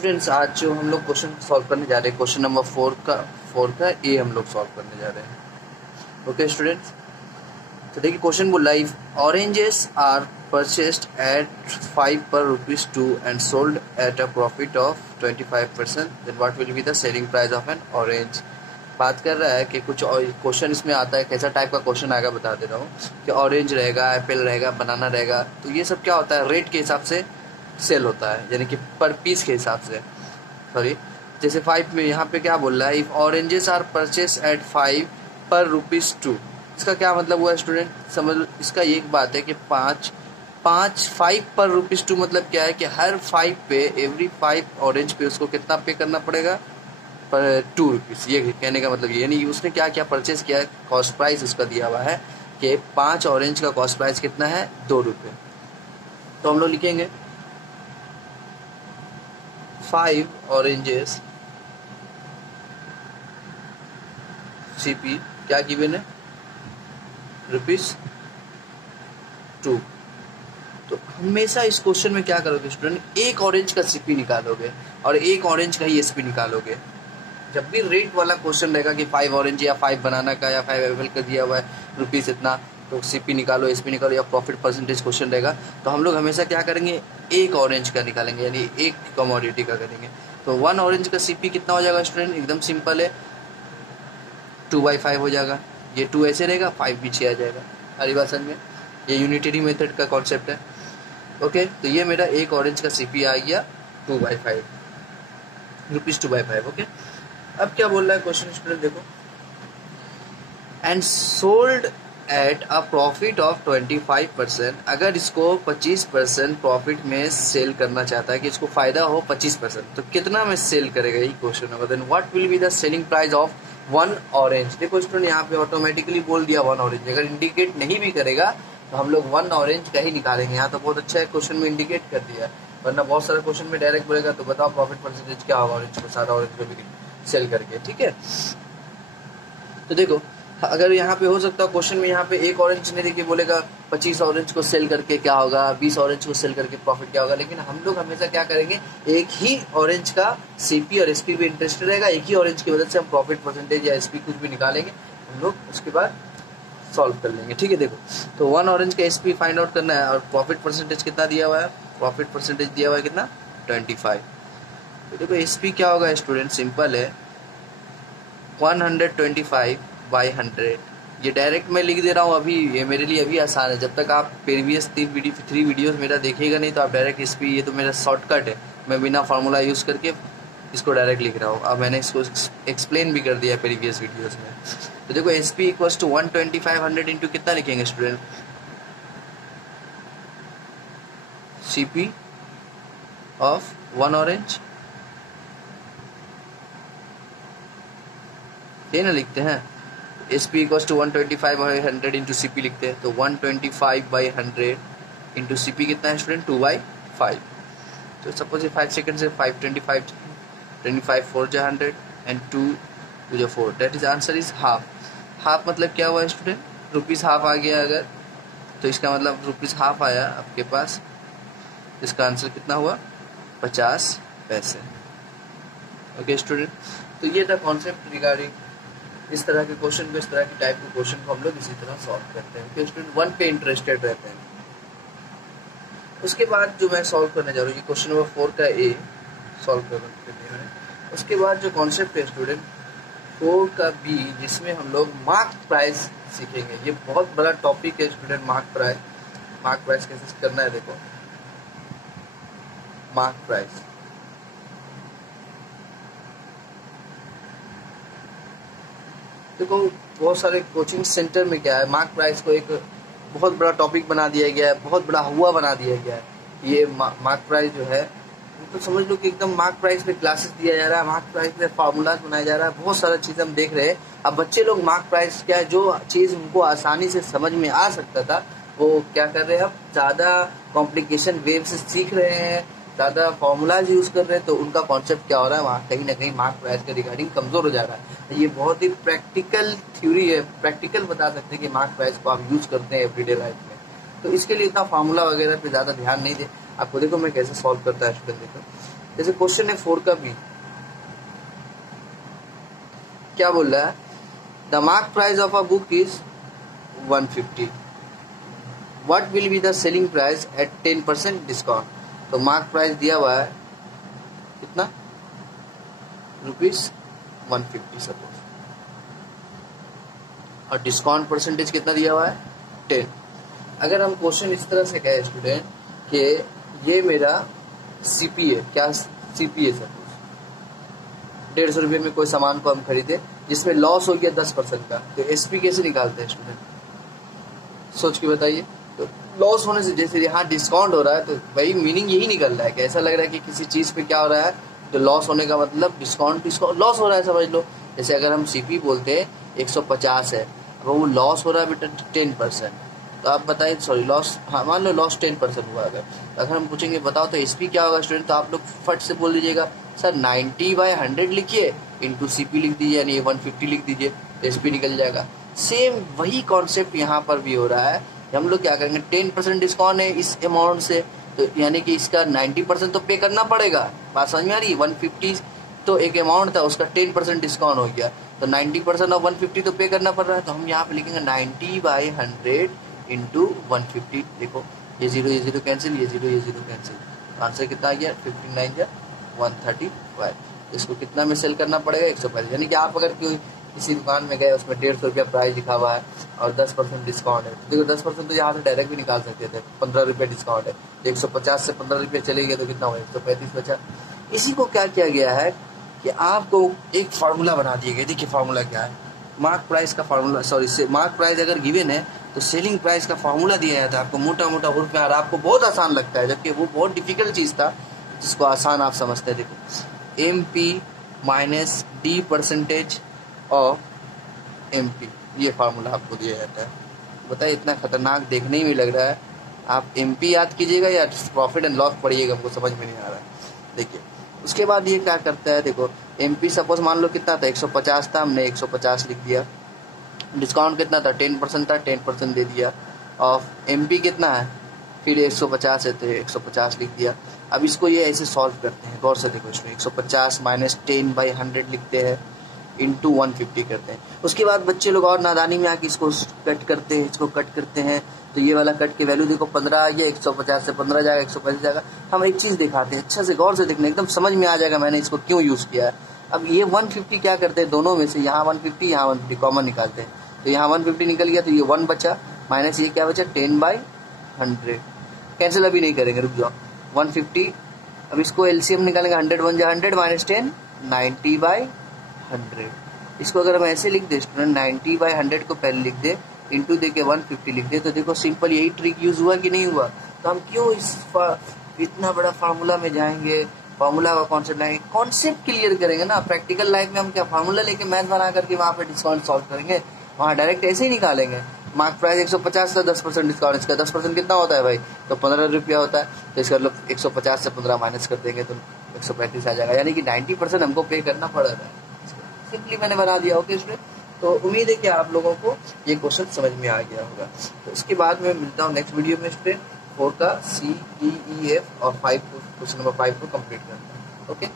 Students, आज जो हम लोग क्वेश्चन सॉल्व करने जा रहे हैं, क्वेश्चन नंबर फोर का ए हम लोग सॉल्व करने जा रहे हैं। ओके स्टूडेंट्स, तो देखिए क्वेश्चन बोला, if oranges are purchased at 5 per ₹2 and sold at a profit of 25%, then what will be the selling price of an orange. बात कर रहा है कि कुछ क्वेश्चन इसमें आता है, कैसा टाइप का क्वेश्चन आएगा बता दे रहा हूँ कि ऑरेंज रहेगा, एप्पल रहेगा, बनाना रहेगा। तो ये सब क्या होता है, रेट के हिसाब से सेल होता है, यानी कि पर पीस के हिसाब से। सॉरी, जैसे 5 में यहाँ पे क्या बोल रहा है, if oranges are purchase at 5 per ₹2। इसका क्या मतलब हुआ स्टूडेंट, समझ लो। इसका एक बात है कि 5 पर ₹2 मतलब क्या है कि हर 5 पे, एवरी 5 ऑरेंज पे उसको कितना पे करना पड़ेगा, पर ₹2। ये कहने का मतलब ये नहीं, उसने क्या क्या परचेस किया, कॉस्ट प्राइस उसका दिया हुआ है कि 5 ऑरेंज का कॉस्ट प्राइस कितना है, ₹2। तो हम लोग लिखेंगे 5 ऑरेंजेस CP क्या गिवन है, ₹2। तो हमेशा इस क्वेश्चन में क्या करोगे स्टूडेंट, एक ऑरेंज का CP निकालोगे और एक ऑरेंज का ही SP निकालोगे। जब भी रेट वाला क्वेश्चन रहेगा कि 5 ऑरेंज या 5 बनाना का या 5 एप्पल का दिया हुआ है रुपीस इतना, तो CP निकालो, SP निकालो, या प्रॉफिट परसेंटेज क्वेश्चन रहेगा, तो हम लोग हमेशा क्या करेंगे, एक ऑरेंज का निकालेंगे, यानी एक कमोडिटी का करेंगे। तो 1 ऑरेंज का CP कितना हो जाएगा स्टूडेंट, एकदम सिंपल है, 2/5 हो जाएगा। ये 2 ऐसे रहेगा, 5 पीछे आ जाएगा। हरी बात समझ में, ये यूनिटरी मेथड का कॉन्सेप्ट है। ओके, तो ये मेरा एक ऑरेंज का CP आ गया 2/5, ₹2/5। ओके, अब क्या बोल रहा है क्वेश्चन स्टूडेंट, देखो, and sold at a profit of 25%। अगर इसको 25% प्रॉफिट में सेल करना चाहता है, कि इसको फायदा हो 25%, तो कितना में सेल करेगा, यही क्वेश्चन होगा। Then what will be the selling price of 1 orange. देखो स्टूडेंट, यहाँ पे ऑटोमेटिकली बोल दिया 1 ऑरेंज, अगर इंडिकेट नहीं भी करेगा तो हम लोग 1 ऑरेंज का ही निकालेंगे। यहाँ तो बहुत अच्छा है, क्वेश्चन में इंडिकेट कर दिया, वरना बहुत सारे क्वेश्चन में डायरेक्ट बोलेगा तो बताओ प्रॉफिट परसेंटेज क्या होगा ऑरेंज को, सादा ऑरेंज को भी सेल करके। ठीक है, तो देखो, अगर यहाँ पे हो सकता है क्वेश्चन में यहाँ पे एक ऑरेंज नहीं देके बोलेगा 25 ऑरेंज को सेल करके क्या होगा, 20 ऑरेंज को सेल करके प्रॉफिट क्या होगा, लेकिन हम लोग हमेशा क्या करेंगे, एक ही ऑरेंज का CP और SP पे इंटरेस्टेड रहेगा, एक ही ऑरेंज की वजह से हम प्रॉफिट परसेंटेज या SP कुछ भी निकालेंगे, हम लोग उसके बाद सॉल्व कर लेंगे। ठीक है, देखो, तो 1 ऑरेंज का SP फाइंड आउट करना है और प्रॉफिट परसेंटेज कितना दिया हुआ है, प्रॉफिट परसेंटेज दिया हुआ है कितना, 25। तो देखो SP क्या होगा स्टूडेंट, सिंपल है, 125/100। ये डायरेक्ट मैं लिख दे रहा हूँ अभी, ये मेरे लिए अभी आसान है। जब तक आप प्रीवियस 3 वीडियोस मेरा देखिएगा नहीं, तो आप डायरेक्ट SP, ये तो मेरा शॉर्टकट है, मैं बिना फार्मूला यूज़ करके इसको डायरेक्ट लिख रहा हूँ। अब मैंने इसको एक्सप्लेन भी कर दिया प्रीवियस वीडियोस में। तो देखो SP इक्वल्स टू 125/100 इंटू कितना लिखेंगे स्टूडेंट, CP ऑफ 1 ऑरेंज, ये ना लिखते हैं, SP equals to 125/100 into CP लिखते हैं। तो 125/100 इंटू CP कितना है स्टूडेंट, 2/5। तो सपोज ये 5 सेकंड से 525, 25 4 जा 100 एंड 2 2 जा 4, that is answer is half. Half मतलब क्या हुआ स्टूडेंट, रुपीस हाफ आ गया अगर, तो इसका मतलब रुपीस हाफ आया आपके पास, इसका आंसर कितना हुआ, 50 पैसे। ओके स्टूडेंट, तो ये था कॉन्सेप्ट रिगार्डिंग इस तरह के क्वेश्चन को, इस तरह की टाइप के क्वेश्चन को हम लोग इसी तरह सॉल्व करते हैं कि स्टूडेंट 1 पे इंटरेस्टेड रहते हैं। उसके बाद जो मैं सॉल्व करने जा रहा हूँ, ये क्वेश्चन नंबर 4 का A सॉल्व करने हैं। उसके बाद जो कॉन्सेप्ट है स्टूडेंट 4 का B, जिसमें हम लोग मार्क प्राइस सीखेंगे। ये बहुत बड़ा टॉपिक है स्टूडेंट, मार्क प्राइस कैसे करना है। देखो, मार्क प्राइस, देखो बहुत सारे कोचिंग सेंटर में क्या है, मार्क प्राइस को एक बहुत बड़ा टॉपिक बना दिया गया है, बहुत बड़ा हुआ बना दिया गया है। ये मार्क प्राइस जो है, तो समझ लो कि एकदम मार्क प्राइस पे क्लासेस दिया जा रहा है, मार्क प्राइस पे फार्मूलाज बनाया जा रहा है, बहुत सारा चीज़ हम देख रहे हैं। अब बच्चे लोग मार्क प्राइस क्या है, जो चीज़ उनको आसानी से समझ में आ सकता था, वो क्या कर रहे हैं, अब ज़्यादा कॉम्प्लिकेशन वेव से सीख रहे हैं, ज़्यादा फार्मूलाज यूज़ कर रहे हैं, तो उनका कॉन्सेप्ट क्या हो रहा है, वहाँ कहीं ना कहीं मार्क प्राइस के रिगार्डिंग कमज़ोर हो जा रहा है। ये बहुत ही प्रैक्टिकल थ्योरी है, प्रैक्टिकल बता सकते हैं कि मार्क प्राइस को आप यूज़ करते हैं एवरीडे लाइफ में, तो इसके लिए इतना फार्मूला वगैरह पे ज़्यादा ध्यान नहीं दे। आपको देखो मैं कैसे सॉल्व करता है स्टूडेंट, जैसे क्वेश्चन है 4 का भी क्या बोल रहा है, the mark price of a book is 150, what will be the selling price at 10% discount. तो मार्क प्राइस दिया हुआ है कितना, ₹150 सपोज, और डिस्काउंट परसेंटेज कितना दिया हुआ है 10। अगर हम क्वेश्चन इस तरह से कहें स्टूडेंट कि ये मेरा सीपी है, क्या सीपी है सपोज 150 रुपये में कोई सामान को हम खरीदे जिसमें लॉस हो गया 10% का, तो एसपी कैसे निकालते हैं स्टूडेंट, सोच के बताइए। तो लॉस होने से, जैसे यहाँ डिस्काउंट हो रहा है तो वही मीनिंग यही निकल रहा है कि ऐसा लग रहा है कि किसी चीज़ पे क्या हो रहा है, तो लॉस होने का मतलब डिस्काउंट लॉस हो रहा है, समझ लो। जैसे अगर हम सीपी बोलते हैं 150 है, अब वो लॉस हो रहा है बेटा 10%, तो आप बताइए, सॉरी लॉस, हाँ मान लो लॉस 10% हुआ। अगर हम पूछेंगे बताओ तो एसपी क्या होगा स्टूडेंट, तो आप लोग फट से बोल दीजिएगा सर 90/100 लिखिए इंटू सीपी लिख दीजिए, यानी 150 लिख दीजिए, एसपी निकल जाएगा। सेम वही कॉन्सेप्ट यहाँ पर भी हो रहा है। हम लोग क्या करेंगे, 10% डिस्काउंट है इस अमाउंट से, तो यानी कि इसका 90% तो पे करना पड़ेगा। बात समझ में आ रही है, 150 तो एक अमाउंट था, उसका 10% डिस्काउंट हो गया, तो 90% ऑफ 150 तो पे करना पड़ रहा है। तो हम यहाँ पे लिखेंगे 90/100 इंटू 150। देखो ये जीरो कैंसिल, ये जीरो कैंसिल, आंसर कितना आ गया 59 या 135। इसको कितना में सेल करना पड़ेगा 150। यानी कि आप अगर कोई किसी दुकान में गए, उसमें 150 रुपया प्राइस लिखा हुआ है और 10% डिस्काउंट है, तो देखो 10% तो यहाँ से डायरेक्ट भी निकाल सकते थे, 15 रुपये डिस्काउंट है, 150 से 15 रुपये चले गए तो कितना हुआ 135 बचा। इसी को क्या किया गया है कि आपको एक फार्मूला बना दिया गया। देखिए फार्मूला क्या है, मार्क प्राइस का फार्मूला, सॉरी मार्क प्राइस अगर गिवन है तो सेलिंग प्राइस का फार्मूला दिया जाता है आपको मोटा मोटा हुर्फ में, और आपको बहुत आसान लगता है, जबकि वो बहुत डिफिकल्ट चीज़ था जिसको आसान आप समझते हैं। देखो MP minus D% of MP, ये फार्मूला आपको दिया जाता है। बताइए इतना खतरनाक देखने ही में लग रहा है, आप MP याद कीजिएगा या प्रॉफिट एंड लॉस पढ़िएगा, हमको समझ में नहीं आ रहा है। देखिए उसके बाद ये क्या करता है, देखो MP सपोज मान लो कितना था 150 था, हमने 150 लिख दिया, डिस्काउंट कितना था 10% था, 10% दे दिया, ऑफ MP कितना है फिर 150 है तो 150 लिख दिया। अब इसको ये ऐसे सॉल्व करते हैं, गौर से देखो, इसमें 150 माइनस 10/100 लिखते हैं इंटू 150 करते हैं। उसके बाद बच्चे लोग और नादानी में आके इसको कट करते हैं, इसको कट करते हैं, तो ये वाला कट के वैल्यू देखो 15 आ गया, 150 से 15 जाएगा, 150 जाएगा। हम एक चीज़ दिखाते हैं, अच्छा से गौर से देखना, एकदम समझ में आ जाएगा मैंने इसको क्यों यूज़ किया है। अब ये 150 क्या करते हैं, दोनों में से यहाँ 150 यहाँ 150 कॉमन निकालते हैं, तो यहाँ 150 निकल गया, तो ये 1 बचा, माइनस ये क्या बचा 10/100, कैंसिल अभी नहीं करेंगे, रुक जाओ 150। अब इसको एलसीएम निकालेंगे, 100 1 100 माइनस 10 90/100। इसको अगर हम ऐसे लिख दे स्टूडेंट 90/100 को पहले लिख दे, इंटू दे के 150 लिख दे, तो देखो सिंपल यही ट्रिक यूज हुआ कि नहीं हुआ। तो हम क्यों इतना बड़ा फार्मूला में जाएंगे, फार्मूला का कॉन्सेप्ट लाएंगे, कॉन्सेप्ट क्लियर करेंगे ना। प्रैक्टिकल लाइफ में हम क्या फार्मूला लेके मैथ बना करके वहाँ पे डिस्काउंट सॉल्व करेंगे, वहाँ डायरेक्ट ऐसे ही निकालेंगे। मार्क प्राइस 150 था, 10% डिस्काउंट, इसका 10% कितना होता है भाई, तो 15 रुपया होता है, तो इसका मतलब 150 से 15 माइनस कर देंगे तो 135 आ जाएगा, यानी कि 90% हमको पे करना पड़ रहा है। सिंपली मैंने बना दिया, ओके स्टूडेंट। तो उम्मीद है कि आप लोगों को ये क्वेश्चन समझ में आ गया होगा। तो इसके बाद मैं मिलता हूँ नेक्स्ट वीडियो में स्टूडेंट, 4 का CEEF और 5 क्वेश्चन नंबर 5 को कंप्लीट करता हूँ, ओके।